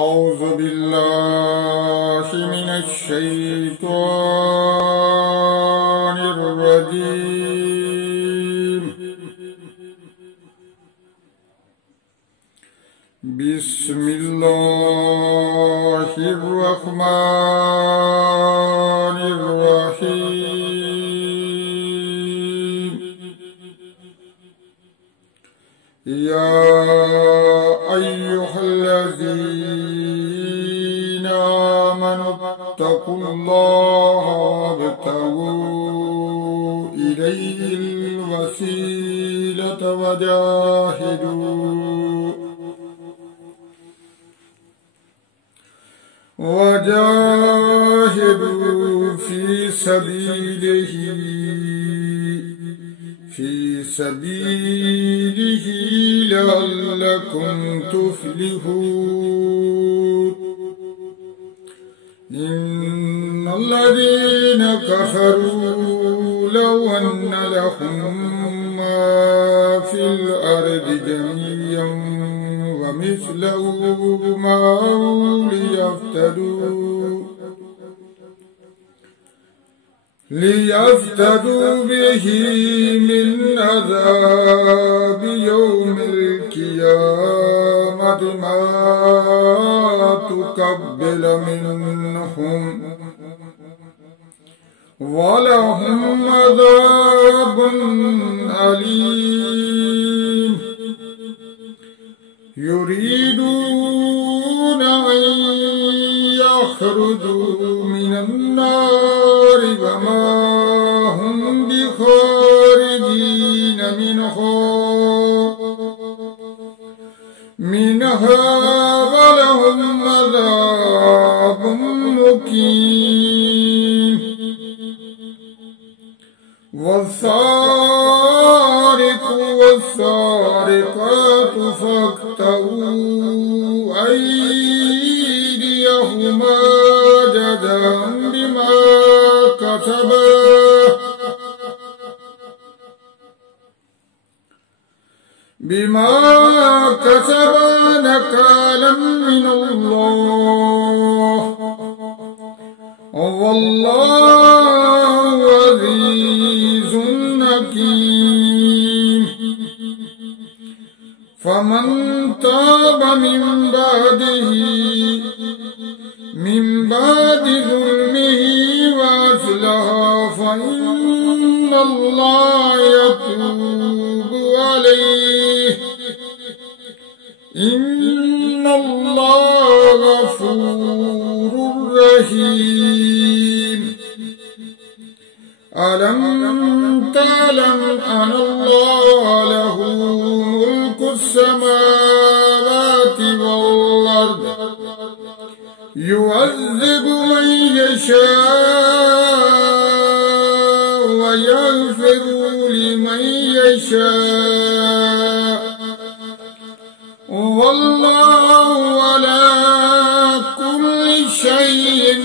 أعوذ بالله من الشيطان الرجيم. بسم الله الرحمن الرحيم. يا أيها الذين آمنوا اتقوا الله وابتغوا إليه الوسيلة وجاهدوا في سبيله لعلكم تفلحون. إن الذين كفروا لو أن لهم ما في الأرض جميعا ومثله معه ليفتدوا به من عذاب يوم القيامة ما تقبل منهم ولهم عذاب أليم. يريدون أن يخرجوا من النار وما هم بخارجين منها ولهم عذاب مقيم. والسارق والسارقات فاقطعوا أيديهما جزاء بما كسبا نكالا من الله والله عزيز حكيم. فمن تاب من بعد ظلمه وأصلح فإن الله يتوب عليه. إن الله غفور رحيم. ألم تعلم أن الله له ملك السماوات والأرض يعذب من يشاء ويغفر لمن يشاء والله على كل شيء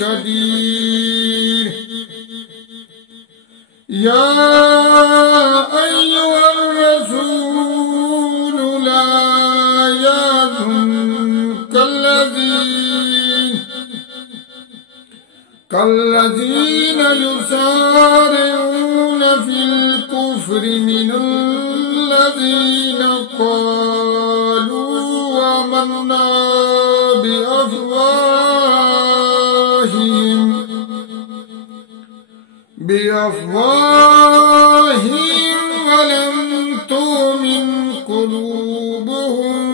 قدير. يا أيها الرسول لا يحزنك الذين يسارعون في الكفر من الذين قالوا آمنا بأفواههم ولم تؤمن قلوبهم.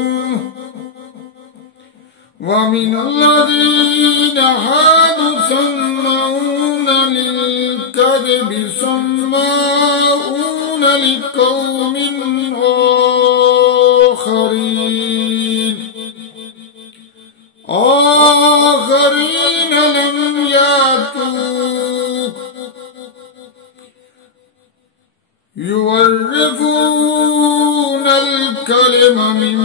ومن الذين هادوا سماعون للكذب سماعون لقوم آخرين لم يأتوك يعرفون الكلم من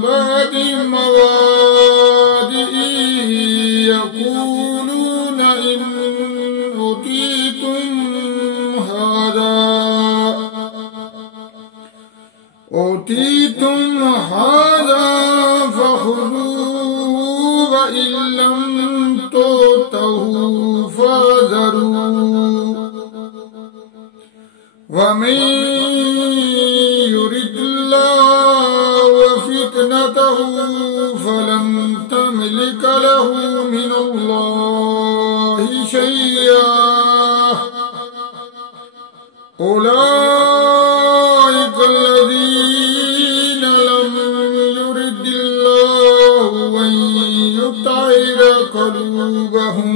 بعد مواضعه يقولون فتنته فلن تملك له من الله شيئا أولئك الذين لم يرد الله أن يطهر قلوبهم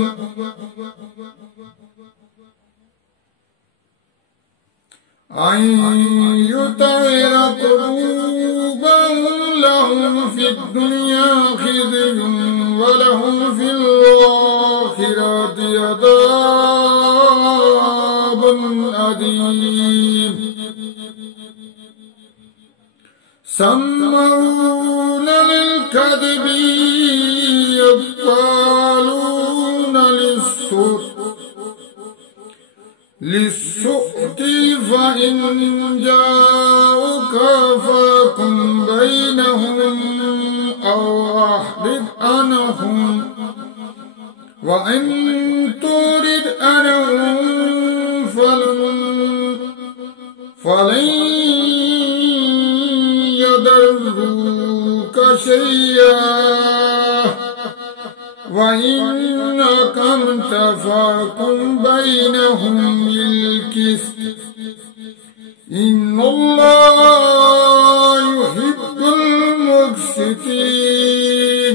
لهم في الدنيا خزي ولهم في الآخرة عذاب أليم سمعون للكذب يقالون للسؤت فإن جاءوك فاحكم بينهم أو أعرض عنهم وإن تعرض عنهم فلن يضروك شيئا وإن حكمت فاحكم بينهم بالقسط إن الله يحب المقسطين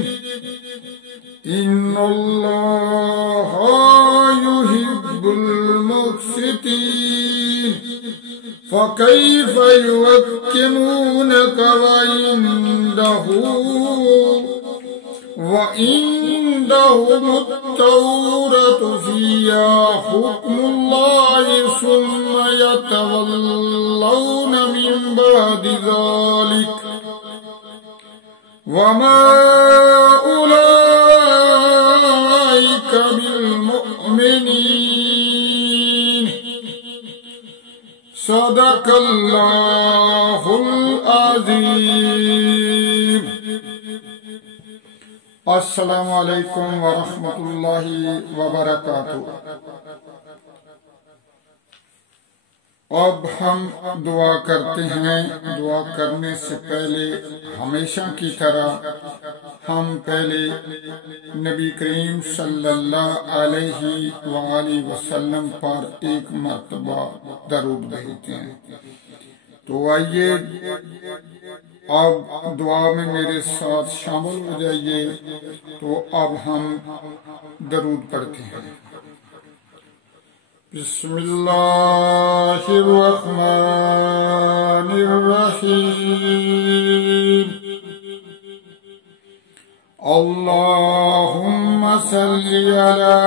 إن الله يحب المقسطين فكيف يحكمونك وعندهم التوراة فيها حكم الله ثم يتولون من بعد ذلك وما أولئك بالمؤمنين صدق الله العظيم. अस्सलामु अलैकुम व रहमतुल्लाहि व बरकातुहू। अब हम दुआ करते हैं। दुआ करने से पहले हमेशा की तरह हम पहले नबी करीम सल्लल्लाहु अलैहि वसल्लम पर एक मर्तबा दरूद भेजते हैं। तो आइए अब दुआ में मेरे साथ शामिल हो जाइए। तो अब हम दरूद पढ़ते हैं। बिस्मिल्लाहिर्रहमानिर्रहीम। अल्लाहुम्मा सल्लि अला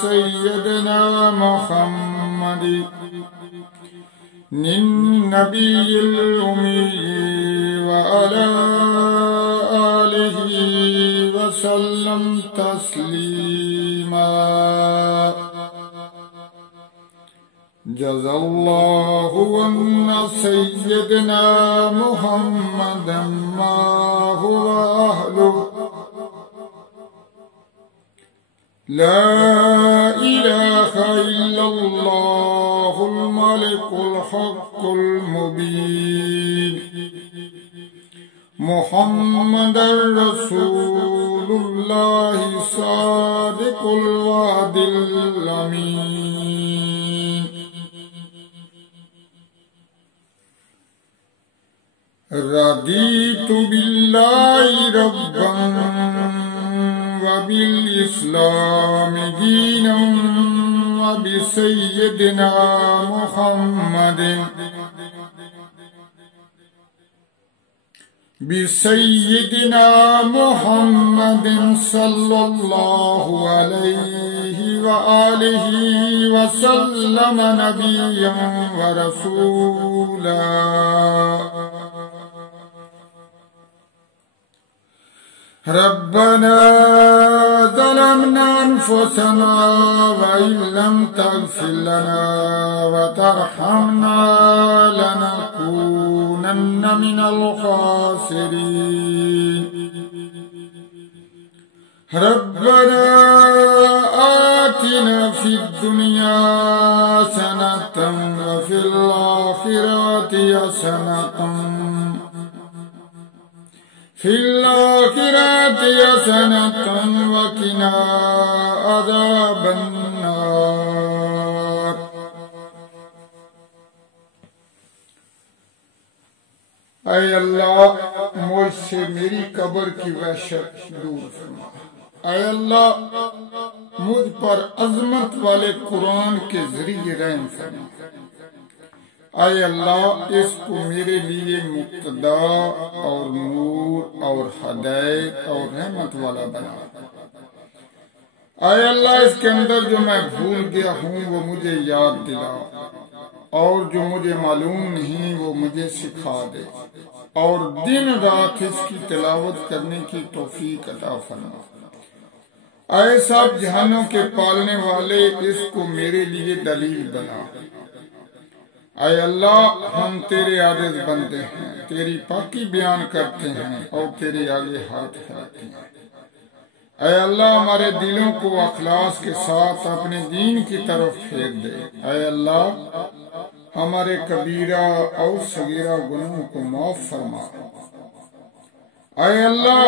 सय्यिदिना मुहम्मदी नबिय्यिल उम्मी व अला आलिहि व सल्लम तस्लीमा। जज़ल्लाहु अन्ना सय्यिदना मुहम्मदन मा हुवा अहलुहु ला इलाहा इल्लल्लाहुल मलिकुल हक़्क़ुल मुबीन मुहम्मदुर रसूलुल्लाह सादिकुल वादिल अमीन। रदीतु बिल्लाहि रब्बन व बिल इस्लामि दीनन व बिसय्यिदिना मुहम्मदिन सल्लल्लाहु अलैहि व आलिहि व सल्लम नबिय्यन व रसूला। रब्बना ज़लमना अनफुसना व इल्लम तग़फिर लना व तरहमना लनकूनन्न मिनल ख़ासिरीन। रब्बना आतिना फिद दुनिया हसनतन व फिल आखिरति हसनतन फिल आखिरति हसनतन वकिना अज़ाबन नार। ऐ अल्लाह, मुझसे मेरी कब्र की वहशत दूर फरमा। ऐ अल्लाह, मुझ पर अजमत वाले कुरान के जरिए रहम फरमा। ऐ अल्लाह, इसको मेरे लिए मुक्तदा और नूर और हदायत और रहमत वाला बना। ऐ अल्लाह, इसके अंदर जो मैं भूल गया हूँ वो मुझे याद दिला, और जो मुझे मालूम नहीं वो मुझे सिखा दे, और दिन रात इसकी तिलावत करने की तौफीक अता फरमा। ऐ सब जहानों के पालने वाले, इसको मेरे लिए दलील बना। ऐ अल्लाह, हम तेरे आजिज़ बंदे हैं, तेरी पाकी बयान करते हैं और तेरे आगे हाथ फैलाते हैं। ऐ अल्लाह, हमारे दिलों को अखलास के साथ अपने दीन की तरफ फेर दे। ऐ अल्लाह, हमारे कबीरा और सगीरा गुनाहों को माफ फरमा। ऐ अल्लाह,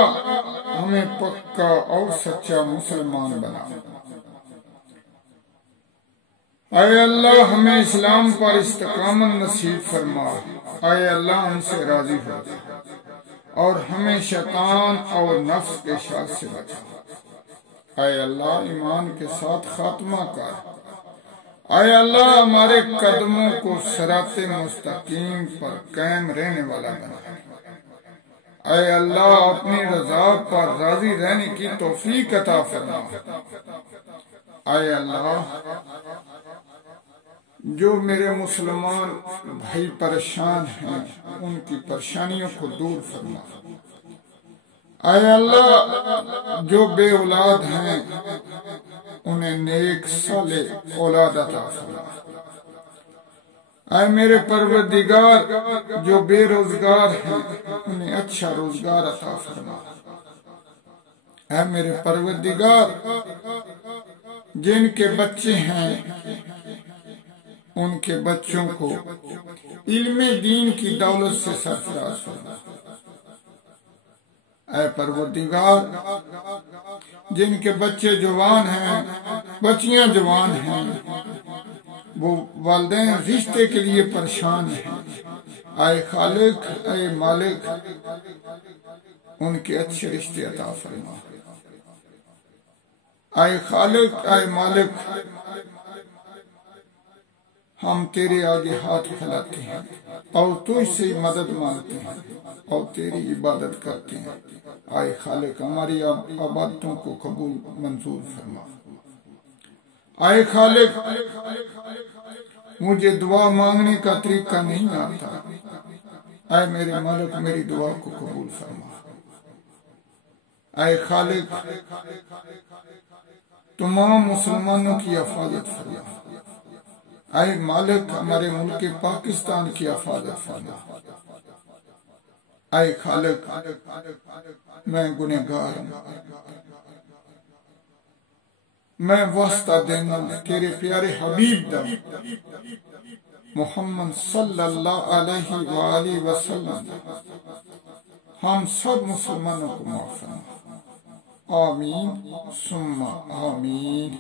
हमें पक्का और सच्चा मुसलमान बना। ऐ अल्लाह, हमें इस्लाम पर इस्तकामत नसीब फरमा। ऐ अल्लाह, हमसे राजी हो और हमें शैतान और नफ्स के शर से बचा। ऐ अल्लाह, ईमान के साथ खात्मा कर। ऐ अल्लाह, हमारे कदमों को सिराते मुस्तकीम पर कायम रहने वाला बना। ऐ अल्लाह, अपनी रजा पर राजी रहने की तौफीक अता फरमा। ऐ अल्लाह, जो मेरे मुसलमान भाई परेशान हैं, उनकी परेशानियों को दूर फरमा। ऐ अल्लाह, जो बे औलाद हैं, उन्हें नेक साले औलाद अता फरमा। ऐ मेरे परवरदिगार, जो बेरोजगार हैं, उन्हें अच्छा रोजगार अता फरमा। ऐ मेरे परवरदिगार, जिनके बच्चे हैं, उनके बच्चों को इल्मे दीन की दौलत से सरफराज फरमा। ऐ परवरदिगार, जिनके बच्चे जवान हैं, बच्चियां जवान हैं, वो वालिदैन रिश्ते के लिए परेशान हैं, ऐ खालिक, ऐ मालिक, उनके अच्छे रिश्ते अता फरमा। ऐ खालिक, ऐ मालिक, हम तेरे आगे हाथ फैलाते हैं और तुझसे मदद मांगते हैं और तेरी इबादत करते हैं। आए खालिक, हमारी इबादतों को कबूल मंजूर फरमा। आए खालिक, मुझे दुआ मांगने का तरीका नहीं आता। आए मेरे मालिक, मेरी दुआ को कबूल फरमा। आए खालिक, तमाम मुसलमानों की हिफाजत फरमा। ऐ मालिक, हमारे मुल्क पाकिस्तान की हिफाजत फरमा। ऐ खालिक, मैं गुनहगार हूँ, मैं वास्ता देना तेरे प्यारे हबीब दा मोहम्मद सल्लल्लाहु अलैहि वसल्लम, हम सब मुसलमानों को माफ फरमा। आमीन सुम्मा आमीन।